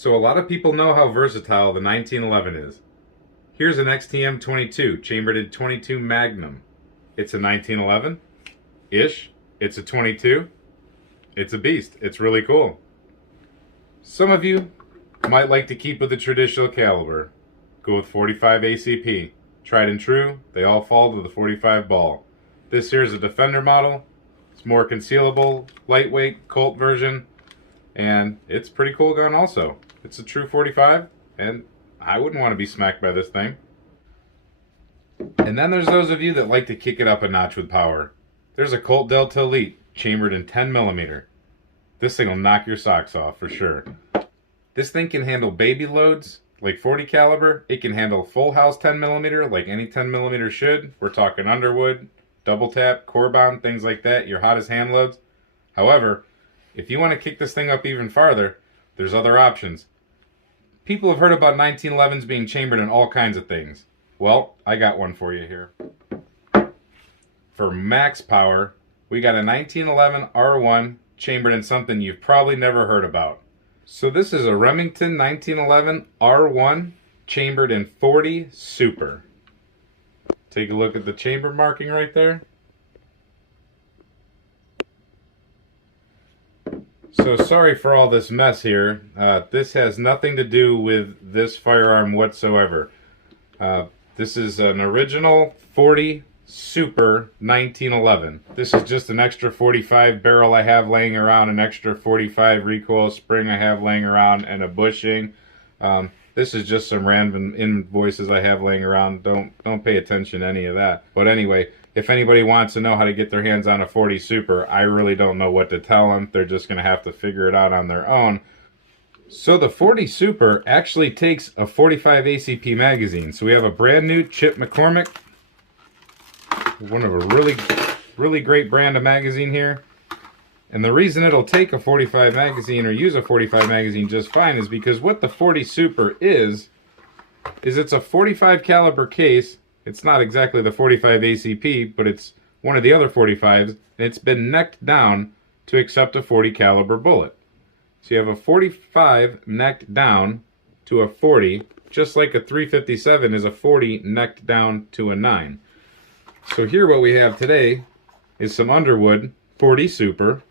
So a lot of people know how versatile the 1911 is. Here's an XTM-22 chambered in .22 Magnum. It's a 1911-ish. It's a 22. It's a beast. It's really cool. Some of you might like to keep with the traditional caliber. Go with 45 ACP. Tried and true, they all fall to the 45 ball. This here is a Defender model. It's more concealable, lightweight, Colt version, and it's pretty cool gun also. It's a true 45, and I wouldn't want to be smacked by this thing. And then there's those of you that like to kick it up a notch with power. There's a Colt Delta Elite chambered in 10mm. This thing will knock your socks off for sure. This thing can handle baby loads like 40 caliber. It can handle full house 10mm like any 10mm should. We're talking Underwood, double tap, core bound, things like that, your hottest hand loads. However, if you want to kick this thing up even farther, there's other options. People have heard about 1911s being chambered in all kinds of things. Well, I got one for you here. For max power, we got a 1911 R1 chambered in something you've probably never heard about. So this is a Remington 1911 R1 chambered in 40 Super. Take a look at the chamber marking right there. So sorry for all this mess here. This has nothing to do with this firearm whatsoever. This is an original 40 Super 1911. This is just an extra 45 barrel I have laying around, an extra 45 recoil spring I have laying around, and a bushing. This is just some random invoices I have laying around. Don't pay attention to any of that. But anyway, if anybody wants to know how to get their hands on a 40 Super, I really don't know what to tell them. They're just going to have to figure it out on their own. So the 40 Super actually takes a 45 ACP magazine. So we have a brand new Chip McCormick, one of a really great brand of magazine here. And the reason it'll take a 45 magazine or use a 45 magazine just fine is because what the 40 Super is it's a 45 caliber case. It's not exactly the 45 ACP, but it's one of the other 45s, and it's been necked down to accept a 40 caliber bullet. So you have a 45 necked down to a 40, just like a 357 is a 40 necked down to a 9. So here what we have today is some Underwood 40 Super,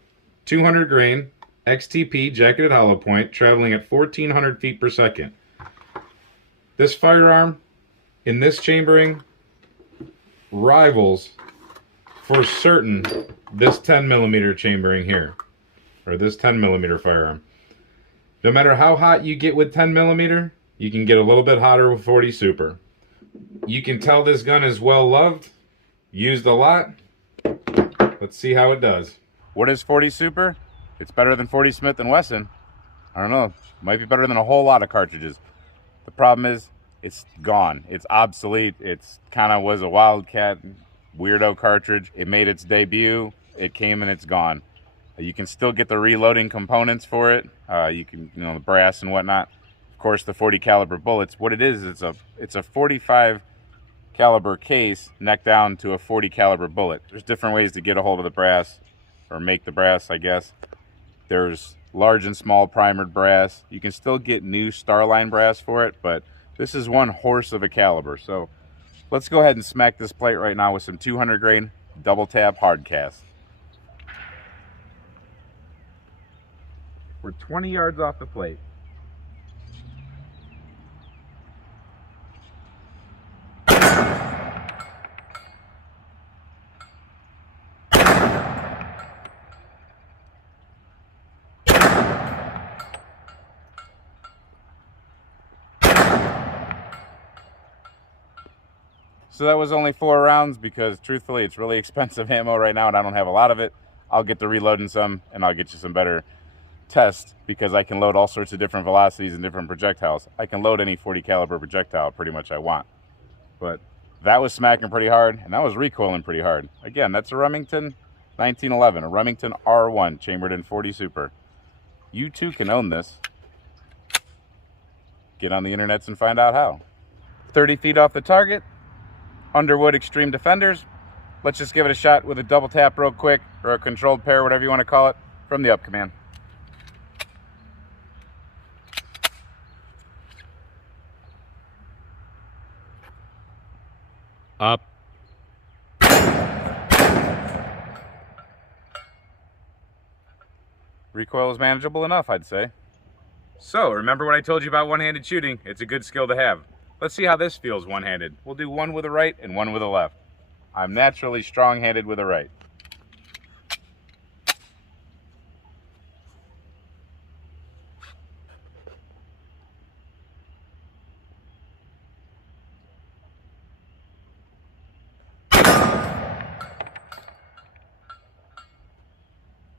200 grain, XTP jacketed hollow point, traveling at 1400 feet per second. This firearm, in this chambering, rivals for certain this 10mm chambering here, or this 10mm firearm. No matter how hot you get with 10mm, you can get a little bit hotter with 40 Super. You can tell this gun is well loved, used a lot. Let's see how it does. What is 40 Super? It's better than 40 Smith & Wesson. I don't know, might be better than a whole lot of cartridges. The problem is, it's gone. It's obsolete. It's kind of was a Wildcat weirdo cartridge. It made its debut. It came and it's gone. You can still get the reloading components for it. You can, the brass and whatnot. Of course, the 40 caliber bullets. What it is, it's a 45 caliber case necked down to a 40 caliber bullet. There's different ways to get a hold of the brass, or make the brass, I guess. There's large and small primered brass. You can still get new Starline brass for it, but this is one horse of a caliber. So let's go ahead and smack this plate right now with some 200 grain double tap hard cast. We're 20 yards off the plate. So that was only 4 rounds because truthfully it's really expensive ammo right now and I don't have a lot of it. I'll get to reloading some and I'll get you some better tests because I can load all sorts of different velocities and different projectiles. I can load any 40 caliber projectile pretty much I want. But that was smacking pretty hard and that was recoiling pretty hard. Again, that's a Remington 1911, a Remington R1 chambered in 40 Super. You too can own this. Get on the internets and find out how. 30 feet off the target. Underwood Extreme Defenders. Let's just give it a shot with a double tap real quick, or a controlled pair, whatever you want to call it, from the up command. up. Recoil is manageable enough, I'd say. So, remember what I told you about one-handed shooting? It's a good skill to have. Let's see how this feels one-handed. We'll do one with a right and one with a left. I'm naturally strong-handed with a right.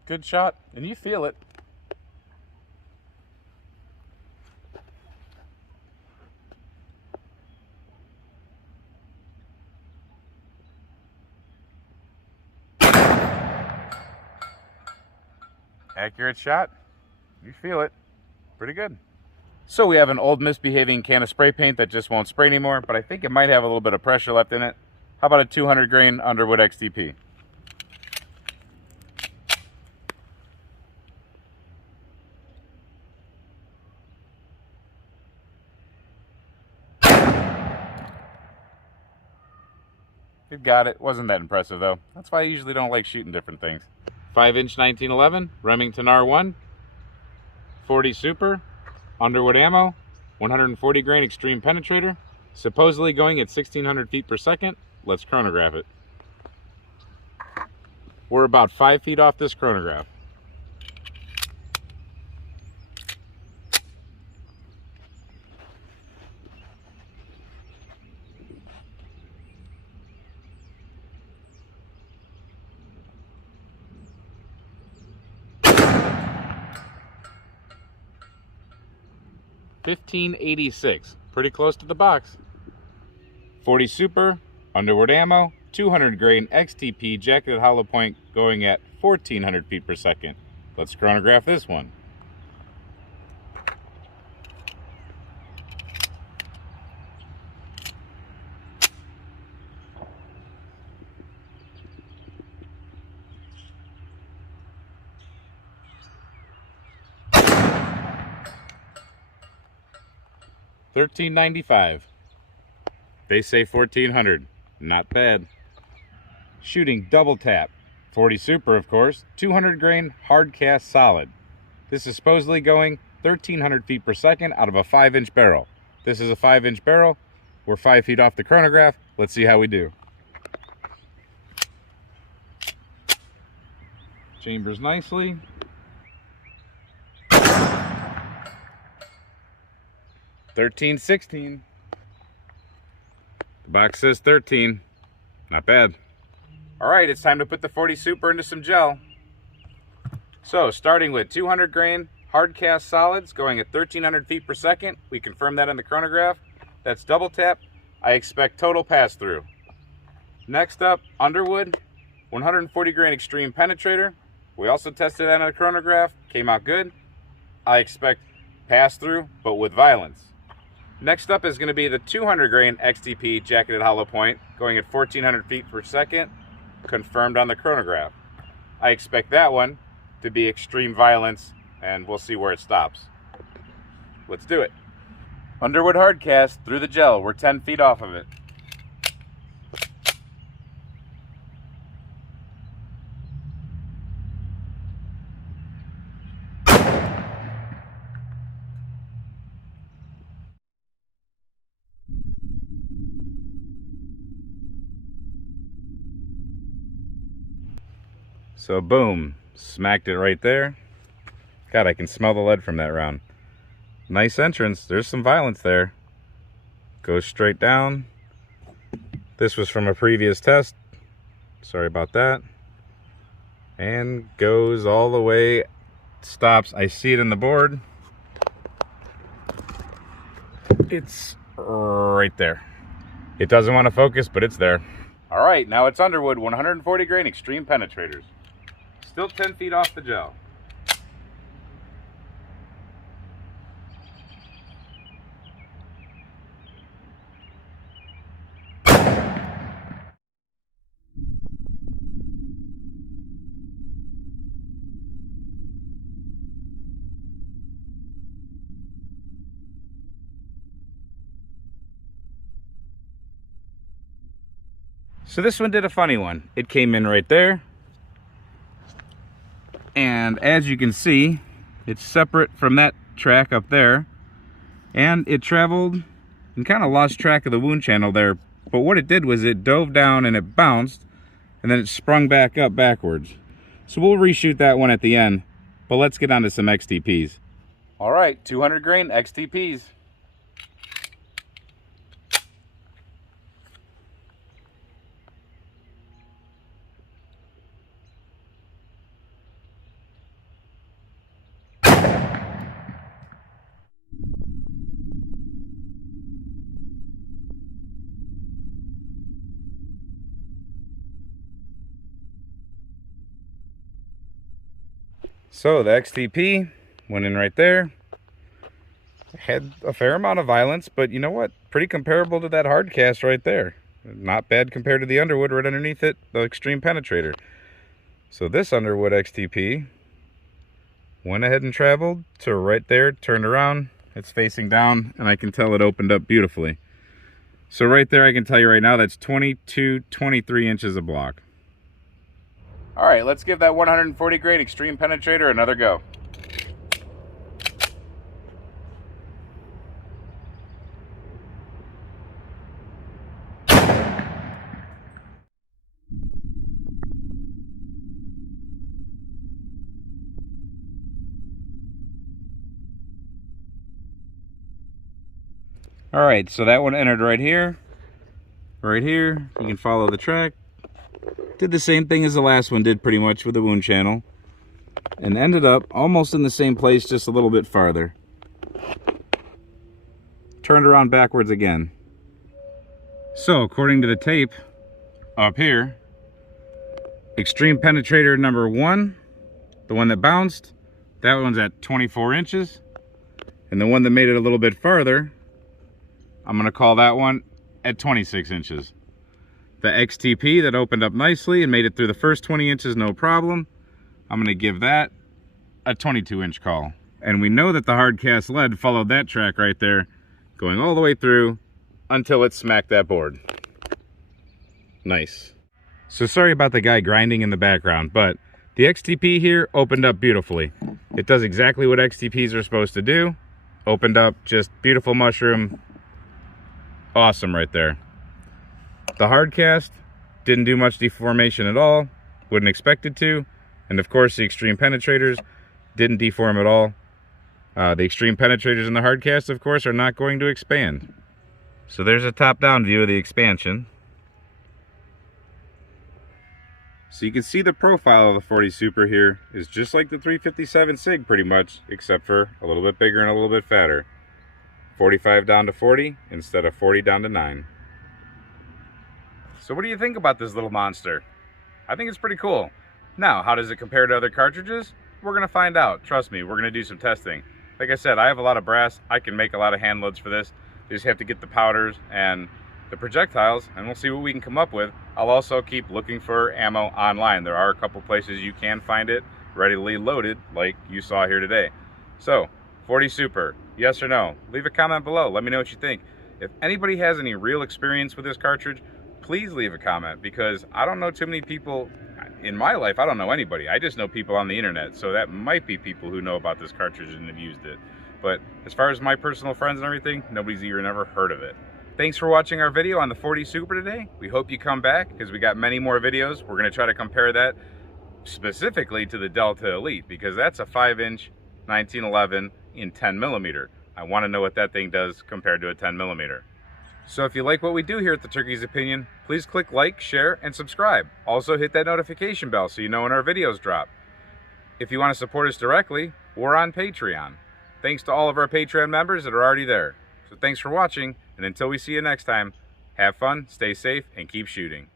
Good shot, and you feel it. Accurate shot. You feel it. Pretty good. So we have an old misbehaving can of spray paint that just won't spray anymore, but I think it might have a little bit of pressure left in it. How about a 200 grain Underwood XTP? You got it. Wasn't that impressive though. That's why I usually don't like shooting different things. 5-inch 1911 Remington R1, 40 Super, Underwood ammo, 140 grain extreme penetrator, supposedly going at 1600 feet per second. Let's chronograph it. We're about 5 feet off this chronograph. $15.86, pretty close to the box. 40 Super, Underwood ammo, 200 grain XTP jacketed hollow point going at 1400 feet per second. Let's chronograph this one. $13.95. They say 1400. Not bad. Shooting double tap. 40 Super, of course. 200 grain hard cast solid. This is supposedly going 1300 feet per second out of a 5-inch barrel. This is a 5-inch barrel. We're 5 feet off the chronograph. Let's see how we do. Chambers nicely. $13.16. The box says 13. Not bad. Alright, it's time to put the 40 Super into some gel. So, starting with 200 grain hard cast solids going at 1300 feet per second. We confirm that in the chronograph. That's double tap. I expect total pass through. Next up, Underwood 140 grain extreme penetrator. We also tested that on the chronograph. Came out good. I expect pass through, but with violence. Next up is going to be the 200 grain XTP jacketed hollow point going at 1400 feet per second, confirmed on the chronograph. I expect that one to be extreme violence, and we'll see where it stops. Let's do it. Underwood hardcast through the gel. We're 10 feet off of it. So boom, smacked it right there. God, I can smell the lead from that round. Nice entrance. There's some violence there. Goes straight down. This was from a previous test. Sorry about that. And goes all the way. Stops. I see it in the board. It's right there. It doesn't want to focus, but it's there. All right, now it's Underwood 140 grain extreme penetrators. Still 10 feet off the gel. So this one did a funny one. It came in right there, and as you can see, it's separate from that track up there, and it traveled and kind of lost track of the wound channel there. But what it did was it dove down and it bounced, and then it sprung back up backwards. So we'll reshoot that one at the end, but let's get on to some XTPs. All right, 200 grain XTPs. So the XTP went in right there. Had a fair amount of violence, but you know what? Pretty comparable to that hard cast right there. Not bad compared to the Underwood right underneath it, the Extreme Penetrator. So this Underwood XTP went ahead and traveled to right there, turned around, it's facing down, and I can tell it opened up beautifully. So right there, I can tell you right now, that's 22, 23 inches of block. All right, let's give that 140 grain Extreme Penetrator another go. All right, so that one entered right here. Right here, you can follow the track. Did the same thing as the last one did pretty much with the wound channel, and ended up almost in the same place, just a little bit farther. Turned around backwards again. So according to the tape up here, Extreme Penetrator number 1, the one that bounced, that one's at 24 inches. And the one that made it a little bit farther, I'm gonna call that one at 26 inches. The XTP that opened up nicely and made it through the first 20 inches no problem, I'm gonna give that a 22 inch call. And we know that the hard cast lead followed that track right there, going all the way through until it smacked that board. Nice. So sorry about the guy grinding in the background, but the XTP here opened up beautifully. It does exactly what XTPs are supposed to do. Opened up, just beautiful mushroom. Awesome right there. The hard cast didn't do much deformation at all, wouldn't expect it to, and of course the Extreme Penetrators didn't deform at all. The Extreme Penetrators in the hard cast, of course, are not going to expand. So there's a top-down view of the expansion. So you can see the profile of the 40 Super here is just like the 357 SIG pretty much, except for a little bit bigger and a little bit fatter. 45 down to 40 instead of 40 down to 9. So what do you think about this little monster? I think it's pretty cool. Now, how does it compare to other cartridges? We're gonna find out. Trust me, we're gonna do some testing. Like I said, I have a lot of brass. I can make a lot of hand loads for this. You just have to get the powders and the projectiles, and we'll see what we can come up with. I'll also keep looking for ammo online. There are a couple places you can find it readily loaded, like you saw here today. So, 40 Super, yes or no? Leave a comment below. Let me know what you think. If anybody has any real experience with this cartridge, please leave a comment, because I don't know too many people in my life. I don't know anybody. I just know people on the internet, so that might be people who know about this cartridge and have used it. But as far as my personal friends and everything, nobody's even ever heard of it. Thanks for watching our video on the 40 Super today. We hope you come back, because we got many more videos. We're going to try to compare that specifically to the Delta Elite, because that's a 5-inch 1911 in 10mm. I want to know what that thing does compared to a 10mm. So if you like what we do here at the Turkey's Opinion, please click like, share, and subscribe. Also hit that notification bell so you know when our videos drop. If you want to support us directly, we're on Patreon. Thanks to all of our Patreon members that are already there. So thanks for watching, and until we see you next time, have fun, stay safe, and keep shooting.